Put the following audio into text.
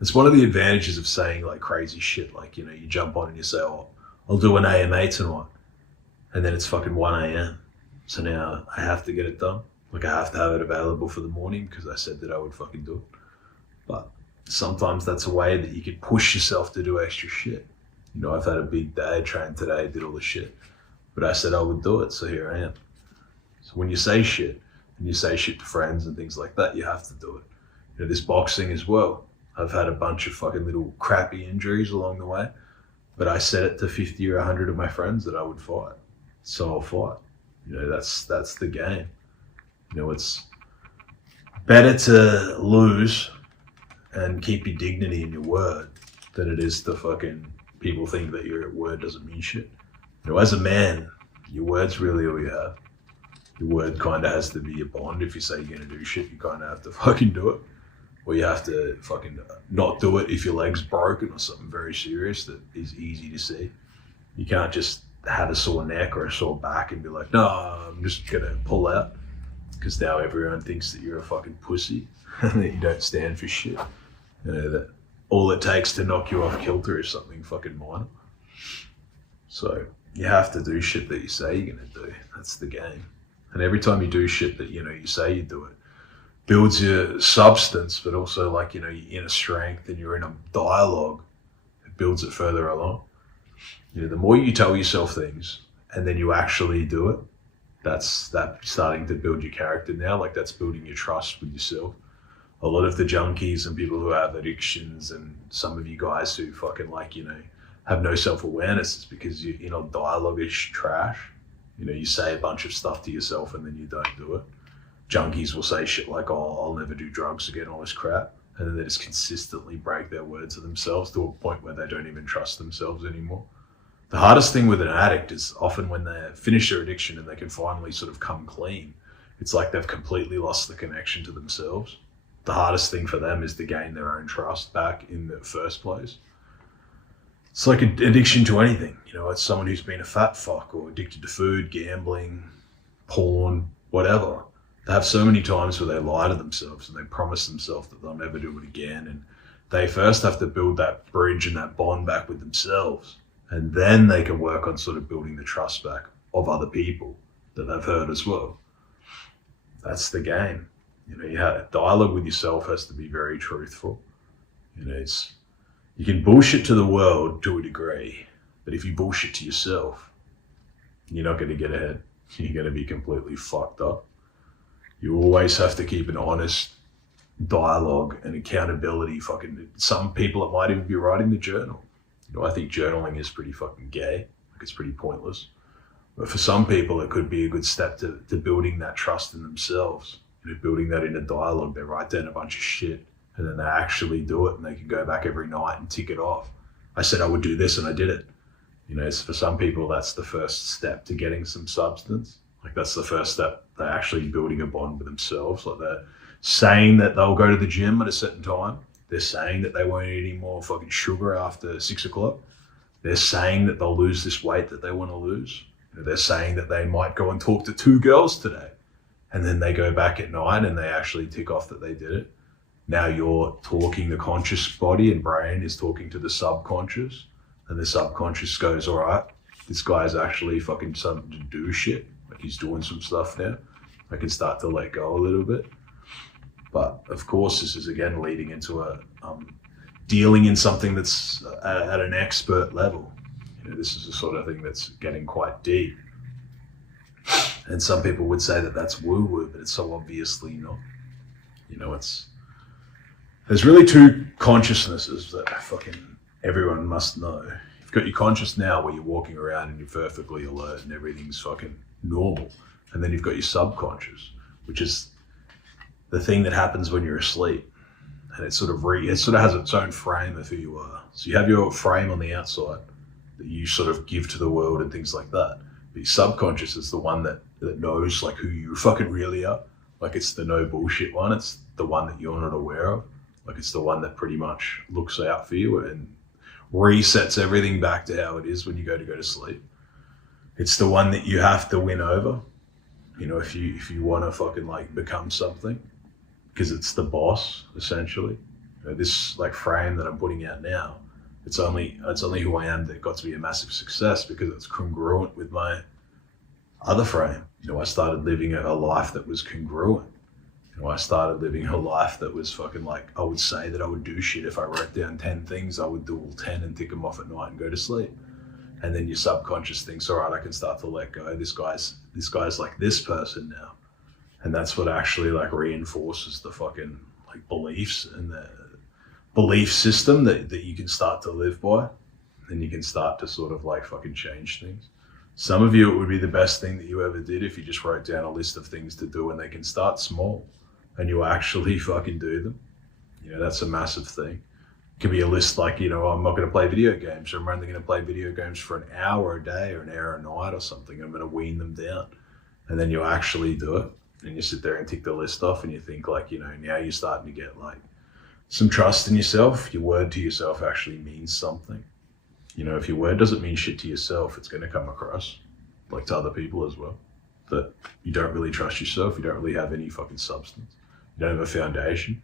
It's one of the advantages of saying like crazy shit. Like, you know, you jump on and you say, oh, I'll do an AMA tonight. And then it's fucking 1 a.m. So now I have to get it done. Like I have to have it available for the morning because I said that I would fucking do it. But sometimes that's a way that you can push yourself to do extra shit. You know, I've had a big day, trained today, did all the shit. But I said I would do it, so here I am. So when you say shit, and you say shit to friends and things like that, you have to do it. You know, this boxing as well. I've had a bunch of fucking little crappy injuries along the way, but I said it to 50 or 100 of my friends that I would fight. So I'll fight. You know, that's the game. You know, it's better to lose and keep your dignity in your word than it is to fucking people think that your word doesn't mean shit. You know, as a man, your word's really all you have. Your word kind of has to be your bond. If you say you're going to do shit, you kind of have to fucking do it. Or you have to fucking not do it if your leg's broken or something very serious that is easy to see. You can't just have a sore neck or a sore back and be like, no, I'm just going to pull out. Because now everyone thinks that you're a fucking pussy and that you don't stand for shit. You know, that all it takes to knock you off kilter is something fucking minor. So you have to do shit that you say you're going to do. That's the game. And every time you do shit that, you know, you say you do it, builds your substance, but also like, you know, your inner strength and your inner dialogue. It builds it further along. You know, the more you tell yourself things and then you actually do it, that's starting to build your character now. Like that's building your trust with yourself. A lot of the junkies and people who have addictions and some of you guys who fucking like, you know, have no self-awareness is because your inner dialogue is trash. You know, you say a bunch of stuff to yourself and then you don't do it. Junkies will say shit like, oh, I'll never do drugs again, all this crap. And then they just consistently break their word to themselves to a point where they don't even trust themselves anymore. The hardest thing with an addict is often when they finish their addiction and they can finally sort of come clean. It's like they've completely lost the connection to themselves. The hardest thing for them is to gain their own trust back in the first place. It's like an addiction to anything. You know, it's someone who's been a fat fuck or addicted to food, gambling, porn, whatever. They have so many times where they lie to themselves and they promise themselves that they'll never do it again. And they first have to build that bridge and that bond back with themselves. And then they can work on sort of building the trust back of other people that they've hurt as well. That's the game. You know, you have dialogue with yourself has to be very truthful. You know, you can bullshit to the world to a degree, but if you bullshit to yourself, you're not going to get ahead. You're going to be completely fucked up. You always have to keep an honest dialogue and accountability. Fucking some people, it might even be writing the journal. You know, I think journaling is pretty fucking gay. Like it's pretty pointless. But for some people, it could be a good step to building that trust in themselves. You know, building that in a dialogue. They write down a bunch of shit and then they actually do it and they can go back every night and tick it off. I said I would do this and I did it. You know, for some people, that's the first step to getting some substance. Like that's the first step. They're actually building a bond with themselves. Like they're saying that they'll go to the gym at a certain time. They're saying that they won't eat any more fucking sugar after 6 o'clock. They're saying that they'll lose this weight that they want to lose. You know, they're saying that they might go and talk to 2 girls today. And then they go back at night and they actually tick off that they did it. Now you're talking, the conscious body and brain is talking to the subconscious. And the subconscious goes, all right, this guy's actually fucking starting to do shit. Like he's doing some stuff now. I can start to let go a little bit. But of course, this is again leading into a dealing in something that's at an expert level. You know, this is the sort of thing that's getting quite deep. And some people would say that that's woo-woo, but it's so obviously not. You know, there's really 2 consciousnesses that fucking everyone must know. You've got your conscious now where you're walking around and you're perfectly alert and everything's fucking normal. And then you've got your subconscious, which is the thing that happens when you're asleep. And it sort of has its own frame of who you are. So you have your frame on the outside that you sort of give to the world and things like that. But your subconscious is the one that knows like who you fucking really are. Like it's the no bullshit one. It's the one that you're not aware of. Like it's the one that pretty much looks out for you and resets everything back to how it is when you go to sleep. It's the one that you have to win over. You know, if you want to fucking like become something, because it's the boss essentially. This like frame that I'm putting out now, it's only who I am that got to be a massive success because it's congruent with my other frame. I started living a life that was congruent. I started living a life that was fucking like, I would say that I would do shit. If I wrote down 10 things, I would do all 10 and tick them off at night and go to sleep. And then your subconscious thinks, all right, I can start to let go. This guy's like this person now. And that's what actually like reinforces the fucking like beliefs and the belief system that you can start to live by. And you can start to sort of like fucking change things. Some of you, it would be the best thing that you ever did if you just wrote down a list of things to do, and they can start small and you actually fucking do them. That's a massive thing. It can be a list like, I'm not going to play video games, or I'm only going to play video games for an hour a day or an hour a night or something. I'm going to wean them down. And then you actually do it. And you sit there and tick the list off and you think like, now you're starting to get like some trust in yourself. Your word to yourself actually means something. If your word doesn't mean shit to yourself, it's going to come across like to other people as well, that you don't really trust yourself. You don't really have any fucking substance. You don't have a foundation.